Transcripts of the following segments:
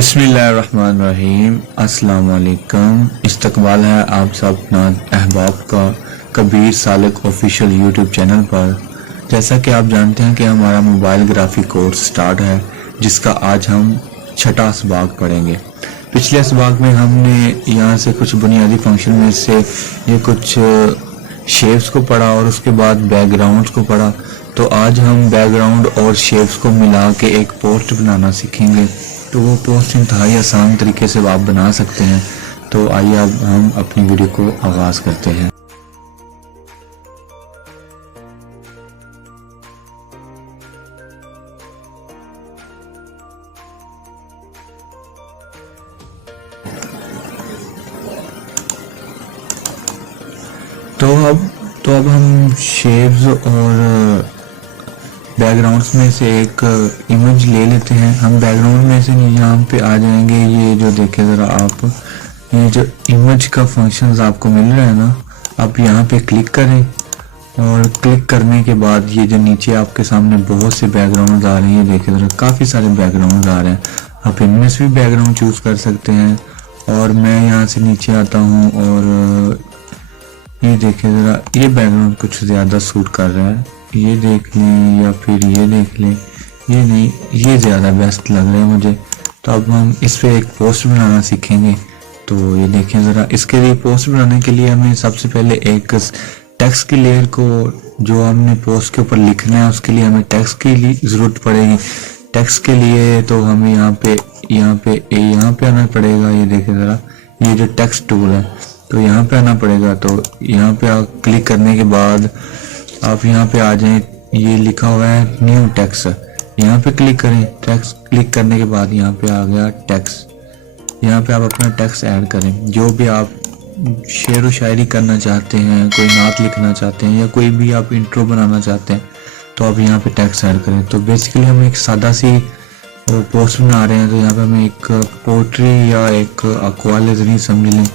बिस्मिल्लाहिर्रहमानिर्रहीम। अस्सलाम वालेकुम। इस्तकबाल है आप सब अपना अहबाब का Kabir Salik official YouTube channel पर। जैसा कि आप जानते हैं कि हमारा मोबाइल ग्राफिक कोर्स स्टार्ट है, जिसका आज हम छठा असबाग पढ़ेंगे। पिछले असबाग में हमने यहाँ से कुछ बुनियादी फंक्शन में से ये कुछ शेप्स को पढ़ा और उसके बाद बैकग्राउंड्स को पढ़ा। तो आज हम बैकग्राउंड और शेप्स को मिला के एक पोस्ट बनाना सीखेंगे। तो वो पोस्ट इंतहाई आसान तरीके से आप बना सकते हैं। तो आइए अब हम अपनी वीडियो को आगाज़ करते हैं। तो अब हम शेप्स और बैकग्राउंड्स में से एक इमेज ले लेते हैं। हम बैकग्राउंड में से यहाँ पे आ जाएंगे। ये जो देखें ज़रा आप, ये जो इमेज का फंक्शंस आपको मिल रहा है ना, आप यहाँ पे क्लिक करें और क्लिक करने के बाद ये जो नीचे आपके सामने बहुत से बैकग्राउंड आ रहे हैं, ये देखें ज़रा काफ़ी सारे बैकग्राउंड आ रहे हैं। आप इनमें से भी बैकग्राउंड चूज़ कर सकते हैं। और मैं यहाँ से नीचे आता हूँ और ये देखें ज़रा, ये बैकग्राउंड कुछ ज़्यादा सूट कर रहा है, ये देख लें या फिर ये देख लें। ये नहीं, ये ज़्यादा बेस्ट लग रहा है मुझे। तो अब हम इस पे एक पोस्ट बनाना सीखेंगे। तो ये देखें ज़रा, इसके लिए पोस्ट बनाने के लिए हमें सबसे पहले एक टेक्स्ट की लेयर को, जो हमने पोस्ट के ऊपर लिखना है, उसके लिए हमें टेक्स्ट की ज़रूरत पड़ेगी। टेक्स्ट के लिए तो हमें यहाँ पे आना पड़ेगा। ये देखें ज़रा, ये जो टेक्स्ट टूल है, तो यहाँ पे आना पड़ेगा। तो यहाँ पे आप क्लिक करने के बाद आप यहाँ पे आ जाएं। ये लिखा हुआ है न्यू टेक्स्ट, यहाँ पे क्लिक करें। टेक्स्ट क्लिक करने के बाद यहाँ पे आ गया टेक्स्ट। यहाँ पे आप अपना टेक्स्ट ऐड करें, जो भी आप शेर व शायरी करना चाहते हैं, कोई नात लिखना चाहते हैं या कोई भी आप इंट्रो बनाना चाहते हैं, तो आप यहाँ पे टेक्स्ट ऐड करें। तो बेसिकली हम एक सादा सी पोस्ट बना रहे हैं, तो यहाँ पे हमें एक पोट्री या एक अक़वाल ज़री समझ लें।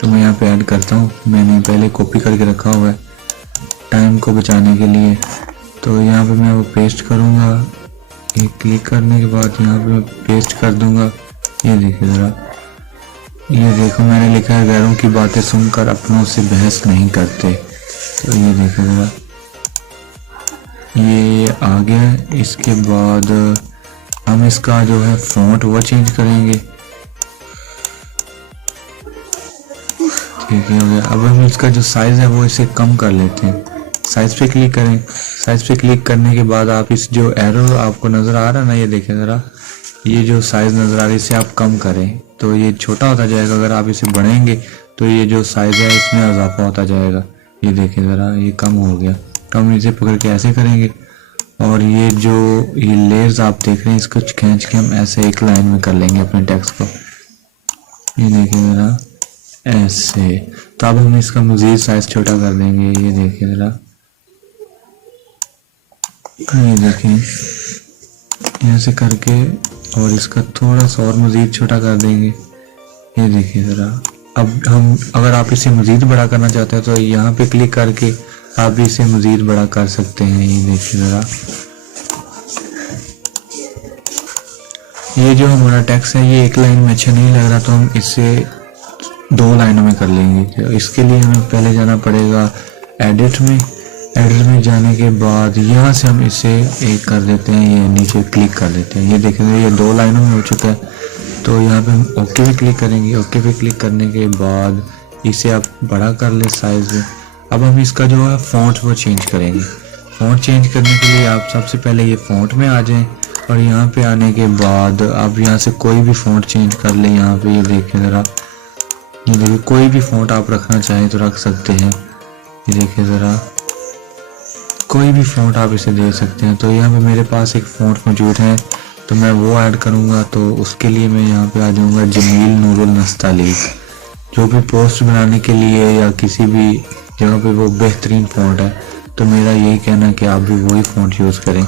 तो मैं यहाँ पे ऐड करता हूँ। मैंने पहले कॉपी करके रखा हुआ है टाइम को बचाने के लिए। तो यहाँ पे मैं वो पेस्ट करूँगा। ये क्लिक करने के बाद यहाँ पे मैं पेस्ट कर दूँगा। ये देखिए ज़रा, ये देखो मैंने लिखा है गैरों की बातें सुनकर अपनों से बहस नहीं करते। तो ये देखिए ज़रा, ये आ गया। इसके बाद हम इसका जो है फ़ॉन्ट वो चेंज करेंगे। ठीक है, हो गया। अब हम इसका जो साइज़ है वो इसे कम कर लेते हैं। साइज़ पे क्लिक करें। साइज़ पे क्लिक करने के बाद आप इस जो एरो आपको नज़र आ रहा है ना, ये देखें ज़रा, ये जो साइज़ नज़र आ रही है इसे आप कम करें तो ये छोटा होता जाएगा। अगर आप इसे बढ़ेंगे तो ये जो साइज़ है इसमें इजाफा होता जाएगा। ये देखें ज़रा, ये कम हो गया। तो हम इसे पकड़ के ऐसे करेंगे और ये जो ये लेयर्स आप देख रहे हैं, इसको खींच के हम ऐसे एक लाइन में कर लेंगे अपने टेक्स्ट को। ये देखें ज़रा, ऐसे। तो अब हम इसका मज़ीद साइज़ छोटा कर देंगे। ये देखिए ज़रा, ये देखें ऐसे करके, और इसका थोड़ा सा और मज़ीद छोटा कर देंगे। ये देखिए ज़रा। अब हम, अगर आप इसे मज़ीद बड़ा करना चाहते हैं तो यहाँ पे क्लिक करके आप इसे मज़ीद बड़ा कर सकते हैं। ये देखिए ज़रा, ये जो हमारा टेक्स्ट है ये एक लाइन में अच्छा नहीं लग रहा, तो हम इसे 2 लाइनों में कर लेंगे। तो इसके लिए हमें पहले जाना पड़ेगा एडिट में। एडिट में जाने के बाद यहाँ से हम इसे एक कर देते हैं, ये नीचे क्लिक कर देते हैं। ये देखेंगे ये 2 लाइनों में हो चुका है। तो यहाँ पे हम ओके पे क्लिक करेंगे। ओके पे क्लिक करने के बाद इसे आप बड़ा कर ले साइज़ में। अब हम इसका जो है फ़ॉन्ट वो चेंज करेंगे। फ़ॉन्ट चेंज करने के लिए आप सबसे पहले ये फ़ॉन्ट में आ जाएँ और यहाँ पे आने के बाद आप यहाँ से कोई भी फ़ॉन्ट चेंज कर लें। यहाँ पे ये देखें ज़रा, ये देखिए कोई भी फ़ॉन्ट आप रखना चाहें तो रख सकते हैं। ये देखिए ज़रा, कोई भी फ़ॉन्ट आप इसे दे सकते हैं। तो यहाँ पे मेरे पास एक फ़ॉन्ट मौजूद है, तो मैं वो ऐड करूँगा। तो उसके लिए मैं यहाँ पे आ जाऊँगा जमील नूरुल नस्तालीक। जो भी पोस्ट बनाने के लिए या किसी भी जगह पे वो बेहतरीन फ़ॉन्ट है, तो मेरा यही कहना है कि आप भी वही फ़ॉन्ट यूज़ करें।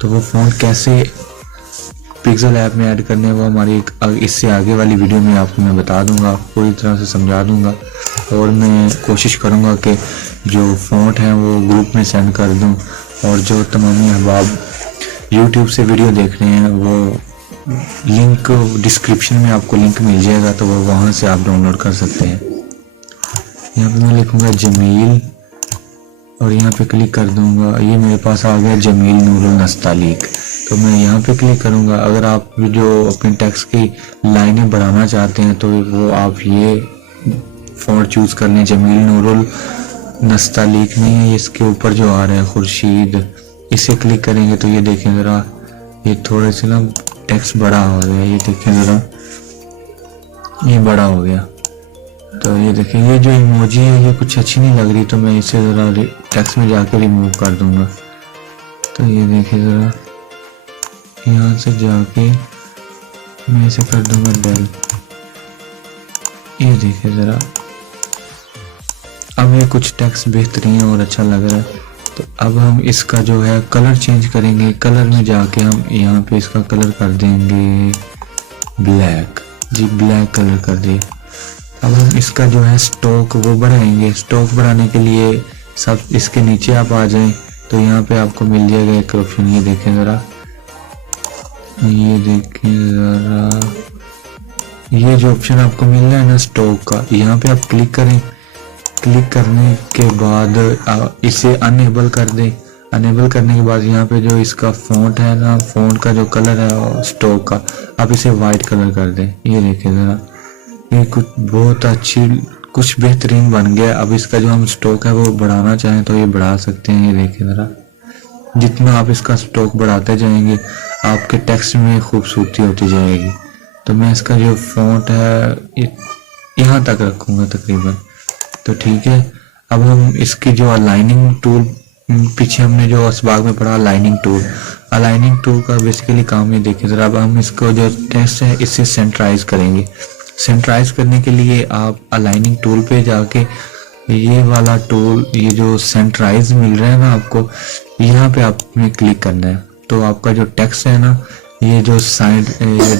तो वो फ़ॉन्ट कैसे पिक्सल ऐप में ऐड करने हैं वो हमारी इससे आगे वाली वीडियो में आपको मैं बता दूंगा, पूरी तरह से समझा दूंगा। और मैं कोशिश करूंगा कि जो फ़ॉन्ट है वो ग्रुप में सेंड कर दूं, और जो तमाम अहबाब यूट्यूब से वीडियो देख रहे हैं वो लिंक डिस्क्रिप्शन में आपको लिंक मिल जाएगा, तो वो वहाँ से आप डाउनलोड कर सकते हैं। यहाँ पे मैं लिखूँगा जमील और यहाँ पे क्लिक कर दूंगा। ये मेरे पास आ गया जमील नूरुल नस्तालीक। तो मैं यहाँ पे क्लिक करूँगा। अगर आप जो अपने टेक्स्ट की लाइनें बढ़ाना चाहते हैं तो वो आप ये फ़ॉन्ट चूज़ कर लें, जमील नूरुल नस्तालीक नहीं है, इसके ऊपर जो आ रहा है खुर्शीद, इसे क्लिक करेंगे तो ये देखें ज़रा, ये थोड़े से ना टेक्स्ट बड़ा हो गया। ये देखें ज़रा, ये बड़ा हो गया। तो ये देखें, ये जो इमोजी है ये कुछ अच्छी नहीं लग रही, तो मैं इसे ज़रा टेक्स्ट में जाके रिमूव कर दूंगा। तो ये देखें ज़रा, यहाँ से जाके मैं इसे कर दूंगा डेल। ये देखें ज़रा, अब ये कुछ टेक्स्ट बेहतरीन और अच्छा लग रहा है। तो अब हम इसका जो है कलर चेंज करेंगे। कलर में जाके हम यहाँ पे इसका कलर कर देंगे ब्लैक। जी ब्लैक कलर कर दिए। अब हम इसका जो है स्टॉक वो बढ़ाएंगे। स्टॉक बढ़ाने के लिए सब इसके नीचे आप आ जाएं तो यहाँ पे आपको मिल जाएगा एक ऑप्शन। ये देखें ज़रा, ये देखें ज़रा, ये जो ऑप्शन आपको मिल रहा है ना स्टॉक का, यहाँ पे आप क्लिक करें। क्लिक करने के बाद इसे अनेबल कर दें। अनेबल करने के बाद यहाँ पे जो इसका फ़ॉन्ट है ना, फ़ॉन्ट का जो कलर है स्टॉक का, आप इसे वाइट कलर कर दें। ये देखें ज़रा, ये कुछ बहुत अच्छी, कुछ बेहतरीन बन गया। अब इसका जो हम स्टॉक है वो बढ़ाना चाहें तो ये बढ़ा सकते हैं। ये देखें ज़रा, जितना आप इसका स्टॉक बढ़ाते जाएंगे आपके टेक्स्ट में खूबसूरती होती जाएगी। तो मैं इसका जो फ़ॉन्ट है यहाँ तक रखूँगा तकरीबन। तो ठीक है, अब हम इसकी जो अलाइनिंग टूल, पीछे हमने जो असबाग में पढ़ा अलाइनिंग टूल, अलाइनिंग टूल का बेसिकली काम ये देखिए ज़रा। अब हम इसको जो टेक्स्ट है इससे सेंट्राइज करेंगे। सेंट्राइज करने के लिए आप अलाइनिंग टूल पे जाके ये वाला टूल, ये जो सेंट्राइज मिल रहा है ना आपको, यहाँ पे आपने क्लिक करना है। तो आपका जो टेक्स्ट है ना, ये जो साइड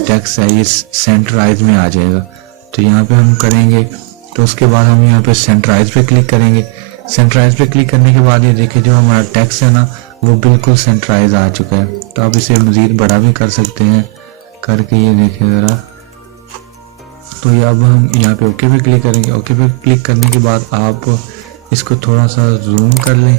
टेक्स्ट है ये सेंट्राइज में आ जाएगा। तो यहाँ पे हम करेंगे, तो उसके बाद हम यहाँ पे सेंट्राइज पे क्लिक करेंगे। सेंट्राइज पे क्लिक करने के बाद ये देखिए जो हमारा टेक्स्ट है ना वो बिल्कुल सेंट्राइज आ चुका है। तो आप इसे मज़ीद बड़ा भी कर सकते हैं करके, ये देखिए ज़रा। तो ये अब हम यहाँ पे ओके पे क्लिक करेंगे। ओके पे क्लिक करने के बाद आप इसको थोड़ा सा जूम कर लें।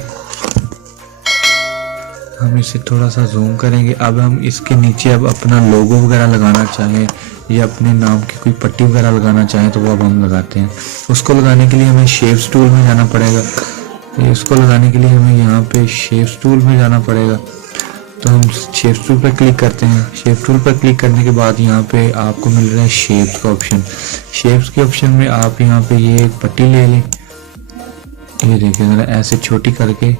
हम इसे थोड़ा सा जूम करेंगे। अब हम इसके नीचे अब अपना लोगो वगैरह लगाना चाहें या अपने नाम की कोई पट्टी वगैरह लगाना चाहें तो वो अब हम लगाते हैं। उसको लगाने के लिए हमें शेप्स टूल में जाना पड़ेगा। इसको लगाने के लिए हमें यहाँ पे शेप्स टूल में जाना पड़ेगा। तो हम शेप्स टूल पर क्लिक करते हैं। शेप्स टूल पर क्लिक करने के बाद यहाँ पे आपको मिल रहा है शेप्स का ऑप्शन। शेप्स के ऑप्शन में आप यहाँ पे ये एक पट्टी ले लें। ये देखिए ज़रा, ऐसे छोटी करके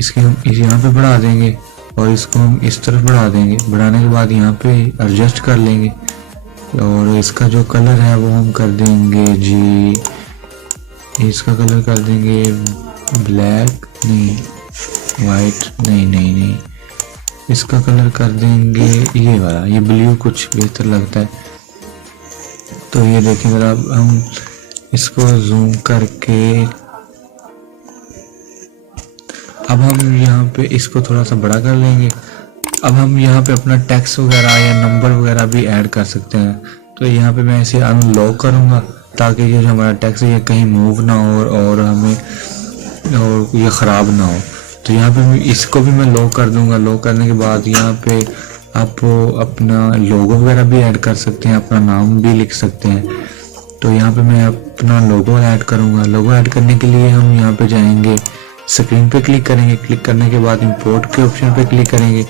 इसके हम यहाँ पे बढ़ा देंगे और इसको हम इस तरफ बढ़ा देंगे। बढ़ाने के बाद यहाँ पे एडजस्ट कर लेंगे और इसका जो कलर है वो हम कर देंगे जी, इसका कलर कर देंगे ब्लैक, नहीं वाइट, नहीं, इसका कलर कर देंगे ये वाला, ये ब्लू कुछ बेहतर लगता है। तो ये देखिए ज़रा, हम इसको जूम करके अब हम यहाँ पे इसको थोड़ा सा बड़ा कर लेंगे। अब हम यहाँ पे अपना टेक्स्ट वगैरह या नंबर वगैरह भी ऐड कर सकते हैं। तो यहाँ पे मैं इसे अनलॉक करूँगा ताकि ये जो हमारा टेक्स्ट है ये कहीं मूव ना हो और हमें और ये ख़राब ना हो। तो यहाँ पे इसको भी मैं लॉक कर दूँगा। लॉक करने के बाद यहाँ पे आप अपना लोगो वगैरह भी ऐड कर सकते हैं, अपना नाम भी लिख सकते हैं। तो यहाँ पे मैं अपना लोगो ऐड करूँगा। लोगो ऐड करने के लिए हम यहाँ पे जाएंगे, स्क्रीन पे क्लिक करेंगे। क्लिक करने के बाद इंपोर्ट के ऑप्शन पे क्लिक करेंगे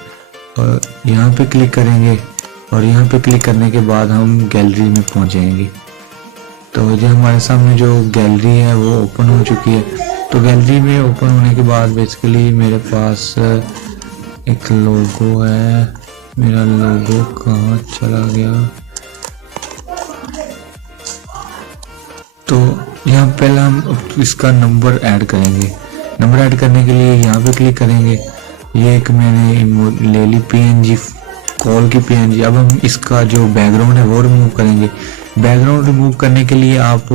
और यहाँ पे क्लिक करेंगे और यहाँ पे क्लिक करने के बाद हम गैलरी में पहुँच जाएंगे। तो जो हमारे सामने जो गैलरी है वो ओपन हो चुकी है। तो गैलरी में ओपन होने के बाद बेसिकली मेरे पास एक लोगो है। मेरा लोगो कहाँ चला गया? तो यहाँ पहले हम इसका नंबर ऐड करेंगे। नंबर ऐड करने के लिए यहाँ पे क्लिक करेंगे। ये एक मैंने ले ली PNG, कॉल की PNG। अब हम इसका जो बैकग्राउंड है वो रिमूव करेंगे। बैकग्राउंड रिमूव करने के लिए आप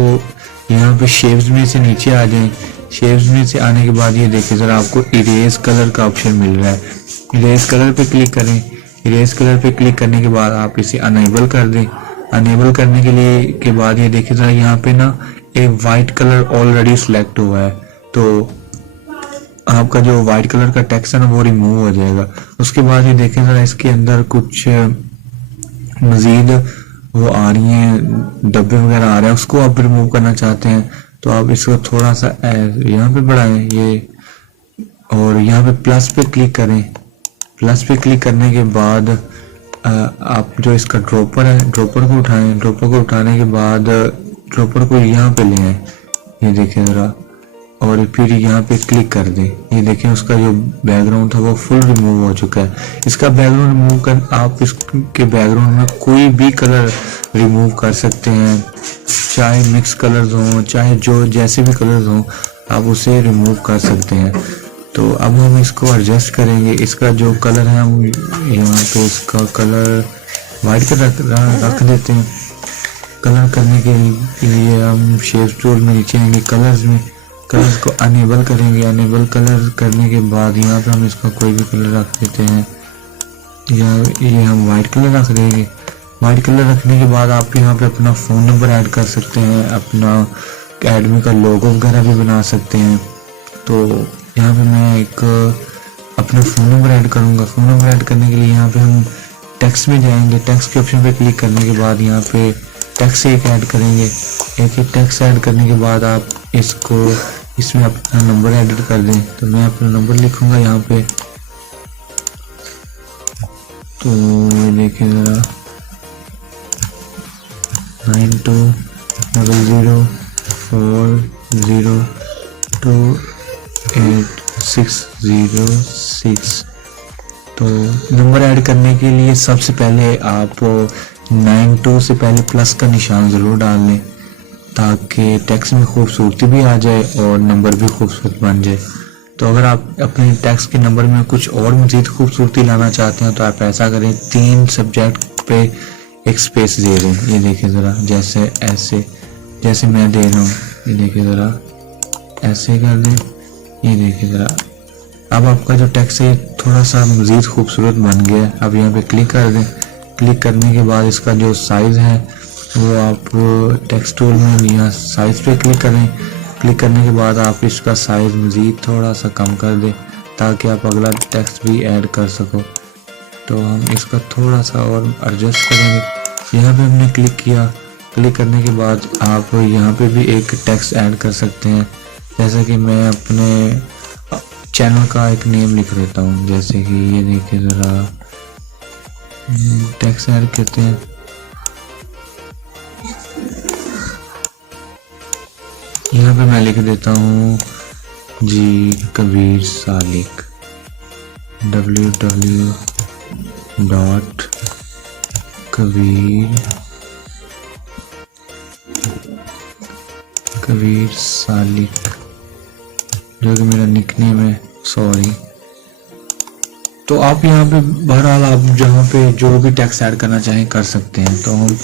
यहाँ पे शेप्स में से नीचे आ जाएं। शेप्स में से आने के बाद ये देखिए ज़रा, आपको इरेज कलर का ऑप्शन मिल रहा है। इरेज कलर पे क्लिक करें। इरेज कलर पे क्लिक करने के बाद आप इसे अनेबल कर दें। अनेबल करने के लिए के बाद ये देखिए जरा यहाँ पे ना एक वाइट कलर ऑलरेडी सिलेक्ट हुआ है, तो आपका जो वाइट कलर का टेक्स्ट है ना वो रिमूव हो जाएगा। उसके बाद ये देखें जरा इसके अंदर कुछ मजीद वो आ रही हैं, डब्बे वगैरह आ रहे हैं, उसको आप रिमूव करना चाहते हैं तो आप इसको थोड़ा सा यहाँ पे बढ़ाएं ये, और यहाँ पे प्लस पे क्लिक करें। प्लस पे क्लिक करने के बाद आप जो इसका ड्रॉपर है, ड्रॉपर को उठाएं। ड्रॉपर को उठाने के बाद ड्रॉपर को यहाँ पे ले आए, ये देखें ज़रा, और फिर यहाँ पे क्लिक कर दें। ये देखें उसका जो बैकग्राउंड था वो फुल रिमूव हो चुका है। इसका बैकग्राउंड रिमूव कर आप इसके बैकग्राउंड में कोई भी कलर रिमूव कर सकते हैं, चाहे मिक्स कलर्स हों, चाहे जो जैसे भी कलर्स हों आप उसे रिमूव कर सकते हैं। तो अब हम इसको एडजस्ट करेंगे। इसका जो कलर है हम यहाँ पे इसका कलर वाइट कलर रख देते हैं। कलर करने के लिए हम शेप टूल में नीचे आएंगे, कलर्स में कलर्स को अनेबल करेंगे। अनेबल कलर करने के बाद यहाँ पे हम इसका कोई भी कलर रख देते हैं, या ये हम वाइट कलर रख देंगे। वाइट कलर रखने के बाद आप यहाँ पे अपना फ़ोन नंबर ऐड कर सकते हैं, अपना एकेडमी का लोगो वगैरह भी बना सकते हैं। तो यहाँ पे मैं एक अपना फ़ोन नंबर ऐड करूँगा। फ़ोन नंबर ऐड करने के लिए यहाँ पे हम टेक्स्ट में जाएंगे। टेक्स्ट के ऑप्शन पे क्लिक करने के बाद यहाँ पे टेक्स्ट एक ऐड करेंगे। एक टेक्स्ट ऐड करने के बाद आप इसको इसमें अपना नंबर एडिट कर दें। तो मैं अपना नंबर लिखूँगा यहाँ पे, तो ये देखिए ज़रा 9200402806। तो नंबर ऐड करने के लिए सबसे पहले आप 92 से पहले प्लस का निशान ज़रूर डाल लें, ताकि टेक्स्ट में खूबसूरती भी आ जाए और नंबर भी खूबसूरत बन जाए। तो अगर आप अपने टेक्स्ट के नंबर में कुछ और मज़ीद खूबसूरती लाना चाहते हैं तो आप ऐसा करें, 3 सब्जेक्ट पे एक स्पेस दे दें। ये देखिए ज़रा, जैसे ऐसे जैसे मैं दे रहा हूँ, ये देखिए ज़रा ऐसे कर दें। ये देखिए ज़रा, अब आपका जो टेक्स्ट है थोड़ा सा मज़ीद खूबसूरत बन गया है। अब यहाँ पे क्लिक कर दें। क्लिक करने के बाद इसका जो साइज़ है वो आप टेक्स्ट टूल में यहाँ साइज़ पे क्लिक करें। क्लिक करने के बाद आप इसका साइज़ मज़ीद थोड़ा सा कम कर दें ताकि आप अगला टेक्स्ट भी ऐड कर सको। तो हम इसका थोड़ा सा और एडजस्ट करेंगे। यहाँ पे हमने क्लिक किया। क्लिक करने के बाद आप यहाँ पे भी एक टेक्स्ट ऐड कर सकते हैं, जैसे कि मैं अपने चैनल का एक नेम लिख देता हूँ, जैसे कि ये देखिए ज़रा टेक्स्ट ऐड करते हैं। यहाँ पे मैं लिख देता हूँ जी कबीर सालिक www.कबीर सालिक जो कि मेरा निकनेम है, सॉरी। तो आप यहाँ पे बहरहाल आप जहाँ पे जो भी टेक्स्ट ऐड करना चाहें कर सकते हैं। तो हम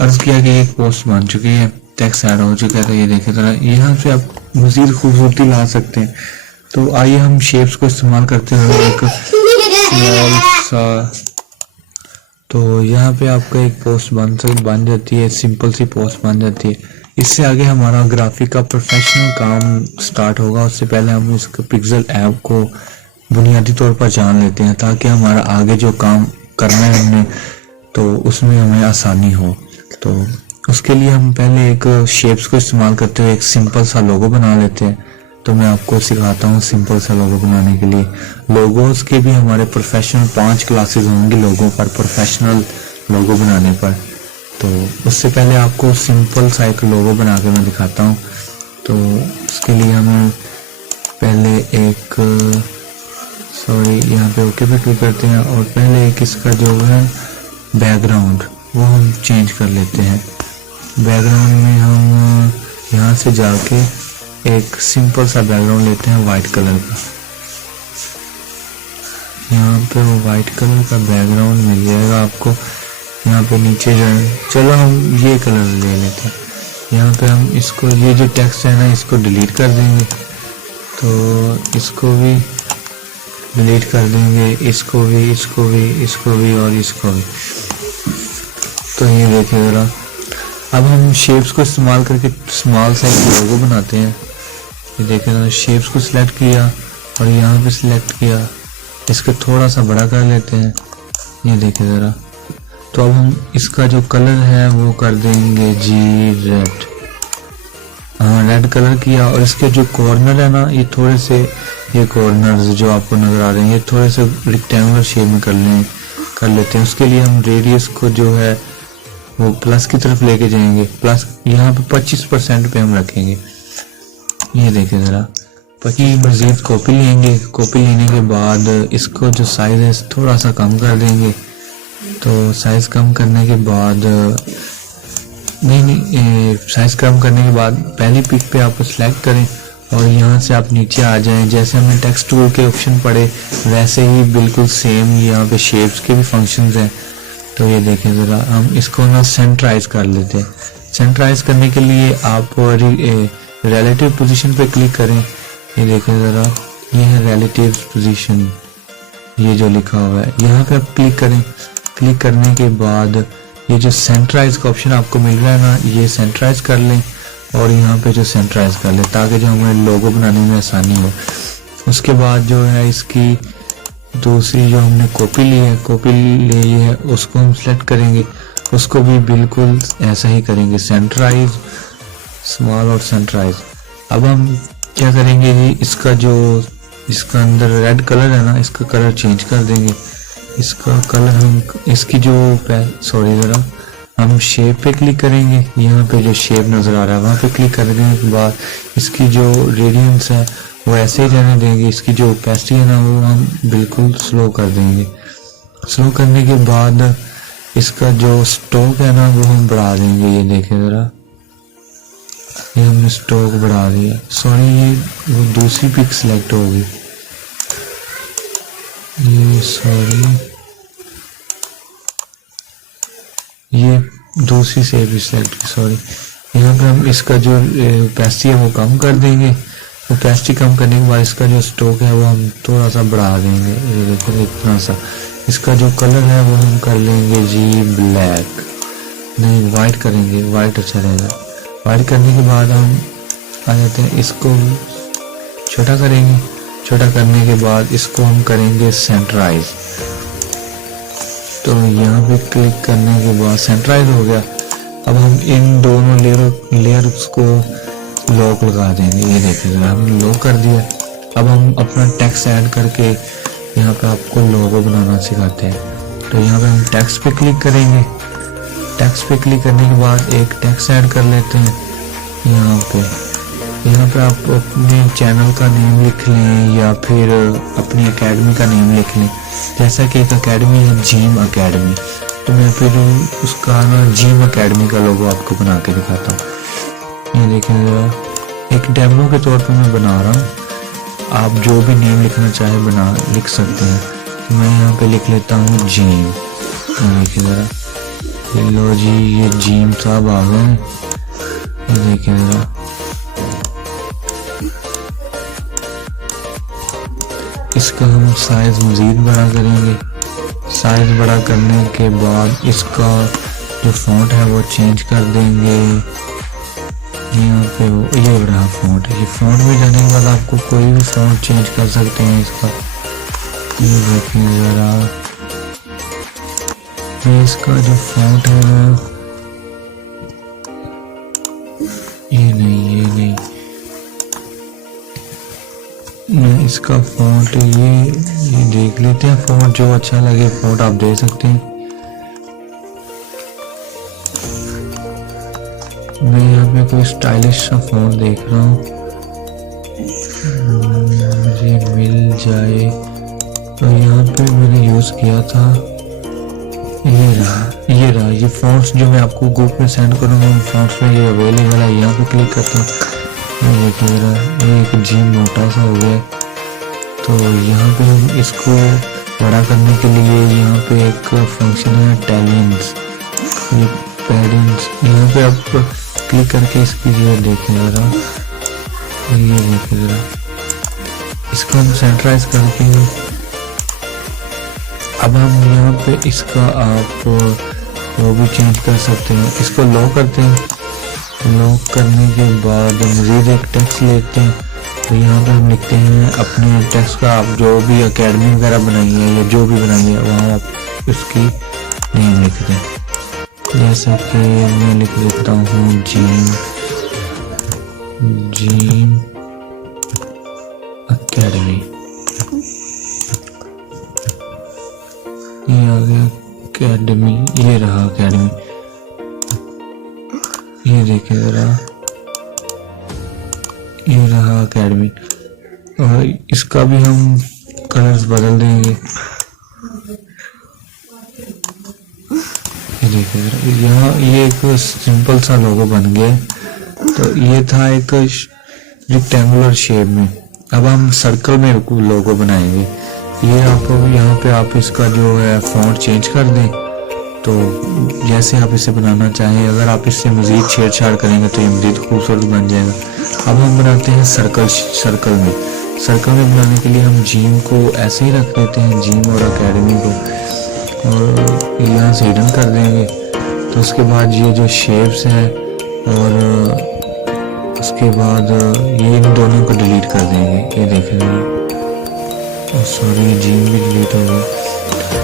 अर्ज किया कि एक पोस्ट बन चुकी है, टेक्स्ट ऐड हो चुका है। तो ये देखे जरा, यहाँ से आप मज़ीद खूबसूरती ला सकते हैं। तो आइए हम शेप्स को इस्तेमाल करते हुए एक स्मॉल सा, तो यहाँ पे आपका एक पोस्ट बन जाती है, सिंपल सी पोस्ट बन जाती है। इससे आगे हमारा ग्राफिक का प्रोफेशनल काम स्टार्ट होगा। उससे पहले हम इस पिक्सल ऐप को बुनियादी तौर पर जान लेते हैं, ताकि हमारा आगे जो काम करना है हमने तो उसमें हमें आसानी हो। तो उसके लिए हम पहले एक शेप्स को इस्तेमाल करते हुए एक सिंपल सा लोगो बना लेते हैं। तो मैं आपको सिखाता हूँ सिंपल सा लोगो बनाने के लिए। लोगोस के भी हमारे प्रोफेशनल 5 क्लासेस होंगी लोगों पर, प्रोफेशनल लोगो बनाने पर। तो उससे पहले आपको सिंपल सा एक लोगो बना के मैं दिखाता हूँ। तो उसके लिए हमें पहले एक यहाँ पे ओके पे क्लिक करते हैं, और पहले एक इसका जो है बैकग्राउंड वो हम चेंज कर लेते हैं। बैकग्राउंड में हम यहाँ से जाके एक सिंपल सा बैकग्राउंड लेते हैं वाइट कलर का। यहाँ पे वो वाइट कलर का बैकग्राउंड मिल जाएगा आपको। यहाँ पे नीचे जाए, चलो हम ये कलर ले लेते हैं। यहाँ पे हम इसको, ये जो टेक्स्ट है ना, इसको डिलीट कर देंगे। तो इसको भी डिलीट कर देंगे, इसको भी, इसको भी, इसको भी और इसको भी। तो ये देखिए ज़रा, अब हम शेप्स को इस्तेमाल करके स्मॉल साइज लोगो बनाते हैं। ये देखिए ज़रा, शेप्स को सिलेक्ट किया और यहाँ पे सिलेक्ट किया, इसको थोड़ा सा बड़ा कर लेते हैं। ये देखिए ज़रा, तो अब हम इसका जो कलर है वो कर देंगे जी रेड। हाँ, रेड कलर किया और इसके जो कॉर्नर है ना, ये थोड़े से, ये कॉर्नर्स जो आपको नज़र आ रहे हैं, ये थोड़े से रेक्टेंगुलर शेप में कर लेते हैं। उसके लिए हम रेडियस को जो है वो प्लस की तरफ लेके जाएंगे, प्लस यहाँ पे 25% पे हम रखेंगे। ये देखिए ज़रा, 25 मज़ीद कॉपी लेंगे। कॉपी लेने के बाद इसको जो साइज़ है थोड़ा सा कम कर देंगे। तो साइज़ कम करने के बाद साइज़ कम करने के बाद पहली पिक पे आप सिलेक्ट करें और यहाँ से आप नीचे आ जाएं। जैसे हमने टेक्स्ट टूल के ऑप्शन पढ़े वैसे ही बिल्कुल सेम यहाँ पे शेप्स के भी फंक्शंस हैं। तो ये देखें ज़रा, हम इसको ना सेंटराइज कर लेते हैं। सेंटराइज करने के लिए आप रिलेटिव पोजीशन पे क्लिक करें। ये देखें ज़रा, ये है रिलेटिव पोजीशन, ये जो लिखा हुआ है यहाँ पे आप क्लिक करें। क्लिक करने के बाद ये जो सेंटराइज का ऑप्शन आपको मिल रहा है ना, ये सेंटराइज कर लें और यहाँ पे जो सेंटराइज कर लें ताकि जो हमें लोगो बनाने में आसानी हो। उसके बाद जो है इसकी दूसरी जो हमने कॉपी ली है, कॉपी ली है, उसको हम सेलेक्ट करेंगे। उसको भी बिल्कुल ऐसा ही करेंगे, सेंटराइज, स्मॉल और सेंटराइज। अब हम क्या करेंगे जी, इसका जो इसका अंदर रेड कलर है ना, इसका कलर चेंज कर देंगे। इसका कलर हम इसकी जो सॉरी ज़रा, हम शेप पे क्लिक करेंगे। यहाँ पे जो शेप नज़र आ रहा है वहाँ पे क्लिक करने के बाद इसकी जो रेडियंस है वो ऐसे ही रहने देंगे। इसकी जो ओपेसिटी है ना वो हम बिल्कुल स्लो कर देंगे। स्लो करने के बाद इसका जो स्टॉक है ना वो हम बढ़ा देंगे। ये देखें ज़रा, ये हमने स्टॉक बढ़ा दिया। सॉरी, ये वो दूसरी पिक सिलेक्ट हो गई, ये सॉरी, ये दूसरी से भी सिलेक्ट की, सॉरी। यहाँ पे हम इसका जो ओपेसिटी है वो कम कर देंगे। ओपेसिटी कम करने के बाद इसका जो स्टॉक है वो हम थोड़ा सा बढ़ा देंगे। ये देखो इतना सा। इसका जो कलर है वो हम कर लेंगे जी ब्लैक, नहीं वाइट करेंगे, वाइट अच्छा रहेगा। वाइट करने के बाद हम आ जाते हैं, इसको छोटा करेंगे। छोटा करने के बाद इसको हम करेंगे सेंटराइज। तो यहाँ पे क्लिक करने के बाद सेंटराइज हो गया। अब हम इन दोनों लेयर्स को लॉक लगा देंगे। ये देखिए हमने लॉक कर दिया। अब हम अपना टेक्स्ट ऐड करके यहाँ पे आपको लोगो बनाना सिखाते हैं। तो यहाँ पे हम टेक्स्ट पे क्लिक करेंगे। टेक्स्ट पे क्लिक करने के बाद एक टेक्स्ट ऐड कर लेते हैं। यहाँ पे आप अपने चैनल का नेम लिख लें या फिर अपनी एकेडमी का नेम लिख लें। जैसा कि एक एकेडमी है जिम एकेडमी, तो मैं फिर उसका ना जिम एकेडमी का लोगो आपको बना के दिखाता हूँ। ये देखें ज़रा, एक डेमो के तौर पर मैं बना रहा हूँ। आप जो भी नेम लिखना चाहे लिख सकते हैं। तो मैं यहाँ पे लिख लेता हूँ जिम। देखिए ज़रा, ये लो जी, ये जिम साहब आ गए। ये देखिए ज़रा, इसका हम साइज मज़ीद बड़ा करेंगे। साइज बड़ा करने के बाद इसका जो फॉन्ट है वो चेंज कर देंगे। यहाँ पे ये बड़ा फॉन्ट है। ये फॉन्ट में जाने के बाद आपको कोई भी फॉन्ट चेंज कर सकते हैं इसका। ये देखिए ज़रा, ये इसका जो फॉन्ट है ना, ये नहीं इसका फॉन्ट ये देख लेते हैं। फॉन्ट जो अच्छा लगे फॉन्ट आप दे सकते हैं। मैं यहाँ पे कोई स्टाइलिश सा फॉन्ट देख रहा हूँ, मुझे मिल जाए। तो यहाँ पे मैंने यूज़ किया था, ये रहा ये फॉन्ट्स जो मैं आपको ग्रुप में सेंड करूँगा। उन फॉन्ट्स में ये अवेलेबल है। यहाँ पे क्लिक करता हूँ, ये देखिए ज़रा, ये एक जी मोटा सा हो गया। तो यहाँ पे हम इसको बड़ा करने के लिए यहाँ पे एक फंक्शन है टैलेंट्स, ये पैडिंग्स। यहाँ पे आप क्लिक करके इसकी जो देखें ज़रा, ये देखिए ज़रा, इसको हम सेंटराइज करके अब हम यहाँ पे इसका आप वो भी चेंज कर सकते हैं। इसको लॉक करते हैं। लॉक करने के बाद मज़ीद एक टेक्स्ट लेते हैं, तो यहाँ पे हम लिखते हैं अपने टेक्स्ट का, आप जो भी एकेडमी वगैरह बनाई है या जो भी बनाई है वहाँ आप उसकी नेम लिख दें। जैसा कि मैं लिख देता हूँ जीम एकेडमी। ये आ गया एकेडमी, ये रहा एकेडमी। ये देखिए जरा, ये रहा एकेडमी। और इसका भी हम कलर्स बदल देंगे। ये देखिए जरा, यहाँ ये एक सिंपल सा लोगो बन गया। तो ये था एक रेक्टेंगुलर शेप में। अब हम सर्कल में लोगो बनाएंगे। ये आप यहाँ पे आप इसका जो है फॉन्ट चेंज कर दें, तो जैसे आप इसे बनाना चाहें। अगर आप इससे मज़ीद छेड़छाड़ करेंगे तो ये मज़ीद खूबसूरत बन जाएगा। अब हम बनाते हैं सर्कल में। सर्कल में बनाने के लिए हम जीम को ऐसे ही रख देते हैं, जीम और एकेडमी को, और यहाँ से हिडन कर देंगे। तो उसके बाद ये जो शेप्स हैं और उसके बाद ये इन दोनों को डिलीट कर देंगे। ये देखेंगे, सॉरी जीम भी डिलीट हो गई।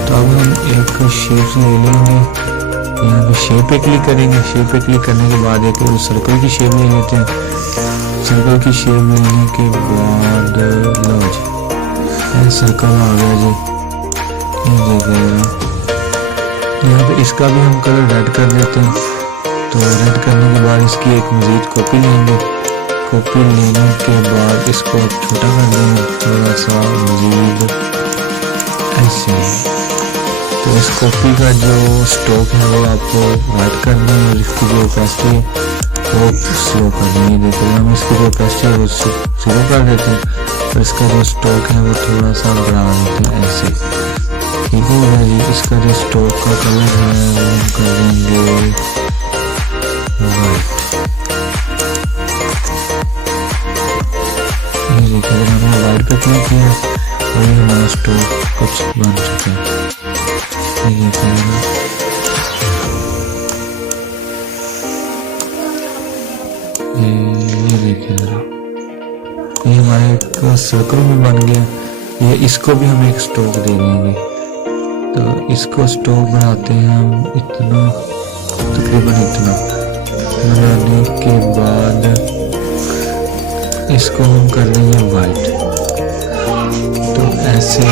तो अब हम एक शेप ले लेंगे, यहाँ पे शेप पे क्लिक करेंगे। शेप पे क्लिक करने के बाद एक सर्कल की शेप ले लेते हैं। सर्कल की शेप लेने के बाद लो जी, सर्कल आ गया जी। ये देखिए, यहाँ पे इसका भी हम कलर रेड कर देते हैं। तो रेड करने के बाद इसकी एक मज़ीद कॉपी लेंगे। कॉपी लेने के बाद इसको छोटा कर देंगे थोड़ा सा मज़ीद ऐसे। तो इस कॉपी का जो स्टॉक है वो आपको वाइट करना है और इसकी जो ओपेसिटी है वो स्लो करनी है। देखिए हम इसकी जो ओपेसिटी है वो स्लो कर देते हैं और इसका जो स्टॉक है वो थोड़ा सा बढ़ा देते हैं ऐसे। ठीक हो गया जी। इसका जो स्टॉक का कलर है वो हम कर देंगे वाइट। ये देखिए अगर हमने वाइट पे क्लिक किया और ये हमारा स्टॉक कुछ बन चुका है। ये देखिए जरा, ये हमारा एक सर्कल में बन गया। ये इसको भी हम एक स्टॉक दे देंगे। तो इसको स्टॉक बनाते हैं हम इतना, तकरीबन इतना बनाने के बाद इसको हम कर देंगे वाइट। तो ऐसे